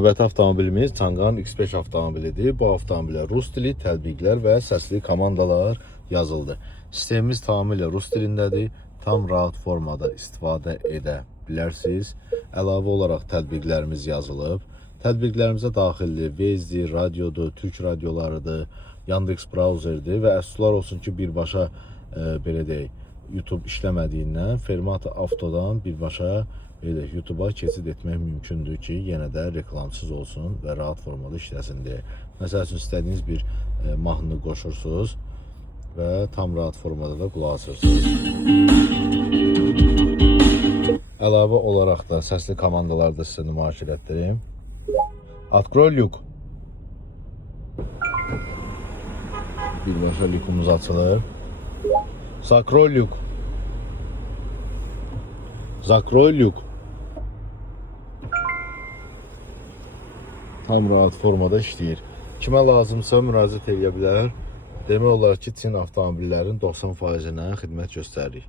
Növbəti avtomobilimiz Çangan X5 avtomobilidir. Bu avtomobilə rus dili, tətbiqlər və səsli komandalar yazıldı. Sistemimiz tamamilə rus dilindədir. Tam rahat formada istifadə edə bilərsiniz. Əlavə olaraq tətbiqlərimiz yazılıb. Tətbiqlərimizə daxildir Waze-dir, radiodur, Türk radiolarıdır, Yandex Browser'dir və əfsuslar olsun ki, birbaşa belə deyək, YouTube işləmədiyindən Fermata Avtodan birbaşa YouTube'a keçid etmək mümkündür ki, yenə də reklamsız olsun və rahat formada işləsin deyə. Məsəl üçün, istədiyiniz bir mahnını qoşursunuz və tam rahat formada da qulaq asırsınız. Əlavə olaraq da səsli komandaları da sizə nümayiş etdirim. Открой люк. Birbaşa lyukumuz açılır. Закрой люк. Закрой люк. Tam rahat formada işləyir. Kimə lazımsa müraciət edə bilər. Demək olar ki, Çin avtomobillərin 90%-nə xidmət göstəririk.